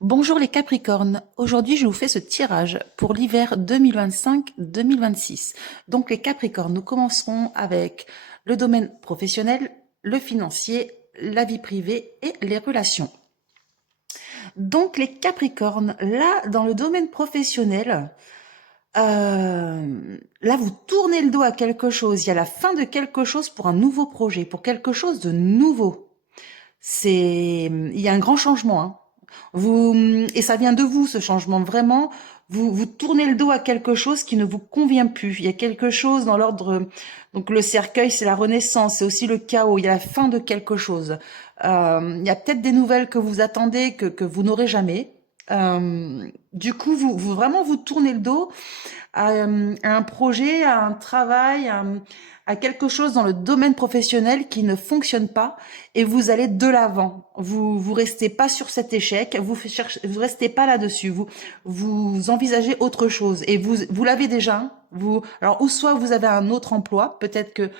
Bonjour les Capricornes, aujourd'hui je vous fais ce tirage pour l'hiver 2025-2026. Donc les Capricornes, nous commencerons avec le domaine professionnel, le financier, la vie privée et les relations. Donc les Capricornes, là dans le domaine professionnel, là vous tournez le dos à quelque chose, il y a la fin de quelque chose pour un nouveau projet, pour quelque chose de nouveau. Il y a un grand changement, hein. Et ça vient de vous, ce changement. Vraiment, vous tournez le dos à quelque chose qui ne vous convient plus. Il y a quelque chose dans l'ordre. Donc, le cercueil, c'est la renaissance, c'est aussi le chaos. Il y a la fin de quelque chose. Il y a peut-être des nouvelles que vous attendez, que vous n'aurez jamais. Du coup, vraiment, vous tournez le dos à un projet, à un travail, à quelque chose dans le domaine professionnel qui ne fonctionne pas et vous allez de l'avant. Vous restez pas sur cet échec, vous restez pas là-dessus. Vous envisagez autre chose et vous l'avez déjà. Hein. Alors ou soit vous avez un autre emploi, peut-être que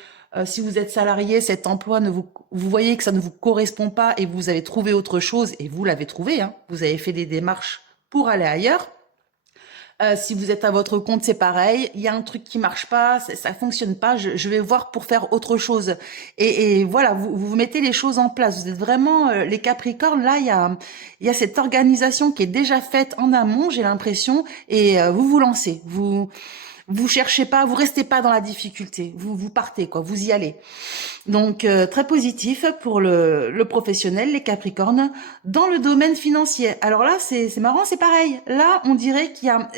si vous êtes salarié, cet emploi vous voyez que ça ne vous correspond pas et vous avez trouvé autre chose et vous l'avez trouvé. Hein. Vous avez fait des démarches pour aller ailleurs. Si vous êtes à votre compte, c'est pareil. Il y a un truc qui marche pas, ça fonctionne pas. Je vais voir pour faire autre chose. Et voilà, vous mettez les choses en place. Vous êtes vraiment les Capricornes. Là, il y a cette organisation qui est déjà faite en amont, j'ai l'impression, et vous vous lancez. Vous cherchez pas, vous restez pas dans la difficulté. Vous partez quoi, vous y allez. Donc très positif pour le professionnel, les Capricornes, dans le domaine financier. Alors là, c'est marrant, c'est pareil. Là, on dirait qu'il y a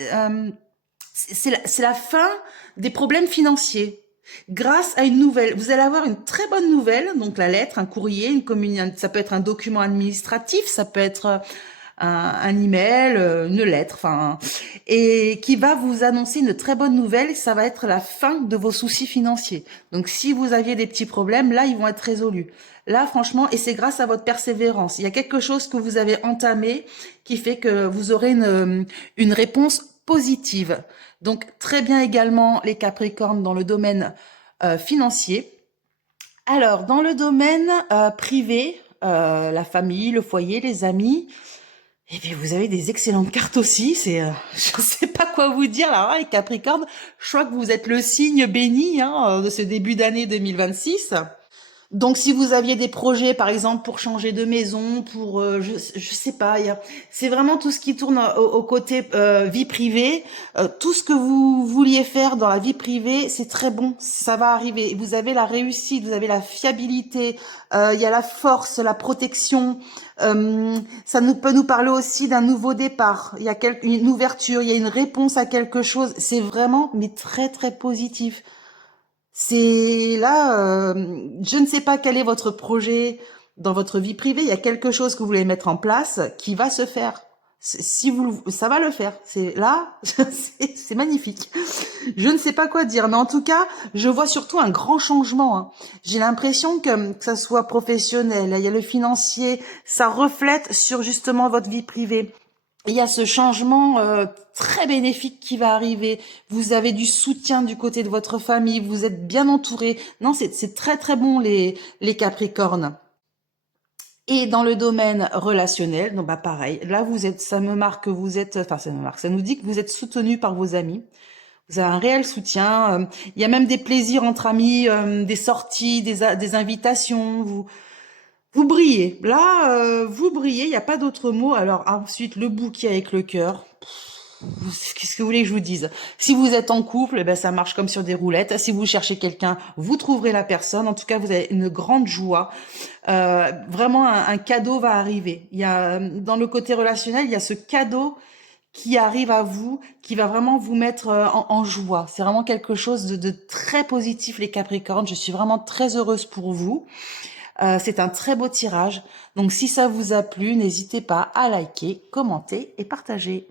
c'est la fin des problèmes financiers. Grâce à une nouvelle, vous allez avoir une très bonne nouvelle, donc la lettre, un courrier, une communication, ça peut être un document administratif, ça peut être un email, une lettre, enfin, et qui va vous annoncer une très bonne nouvelle. Ça va être la fin de vos soucis financiers. Donc, si vous aviez des petits problèmes, là, ils vont être résolus. Là, franchement, et c'est grâce à votre persévérance. Il y a quelque chose que vous avez entamé qui fait que vous aurez une réponse positive. Donc, très bien également les Capricornes dans le domaine financier. Alors, dans le domaine privé, la famille, le foyer, les amis, et bien, vous avez des excellentes cartes aussi. Je ne sais pas quoi vous dire là, hein, les Capricornes. Je crois que vous êtes le signe béni hein, de ce début d'année 2026. Donc, si vous aviez des projets, par exemple, pour changer de maison, pour, je sais pas, c'est vraiment tout ce qui tourne au côté vie privée. Tout ce que vous vouliez faire dans la vie privée, c'est très bon, ça va arriver. Vous avez la réussite, vous avez la fiabilité, il y a la force, la protection. Peut nous parler aussi d'un nouveau départ. Il y a une ouverture, il y a une réponse à quelque chose. C'est vraiment, mais très très positif. C'est là, je ne sais pas quel est votre projet dans votre vie privée. Il y a quelque chose que vous voulez mettre en place qui va se faire. Si vous, ça va le faire. C'est là, c'est magnifique. Je ne sais pas quoi dire, mais en tout cas, je vois surtout un grand changement. Hein. J'ai l'impression que ça soit professionnel, il y a le financier, ça reflète sur justement votre vie privée. Il y a ce changement très bénéfique qui va arriver. Vous avez du soutien du côté de votre famille. Vous êtes bien entouré. Non, c'est très très bon les Capricornes. Et dans le domaine relationnel, donc bah pareil. Là, ça me marque que vous êtes, enfin ça me marque, ça nous dit que vous êtes soutenu par vos amis. Vous avez un réel soutien. Il y a même des plaisirs entre amis, des sorties, des invitations. Vous brillez. Là, vous brillez, il n'y a pas d'autre mot. Alors ensuite, le bouquet avec le cœur. Qu'est-ce que vous voulez que je vous dise? Si vous êtes en couple, eh ben, ça marche comme sur des roulettes. Si vous cherchez quelqu'un, vous trouverez la personne. En tout cas, vous avez une grande joie. Vraiment, un cadeau va arriver. Il y a, dans le côté relationnel, il y a ce cadeau qui arrive à vous, qui va vraiment vous mettre en joie. C'est vraiment quelque chose de très positif, les Capricornes. Je suis vraiment très heureuse pour vous. C'est un très beau tirage. Donc si ça vous a plu, n'hésitez pas à liker, commenter et partager.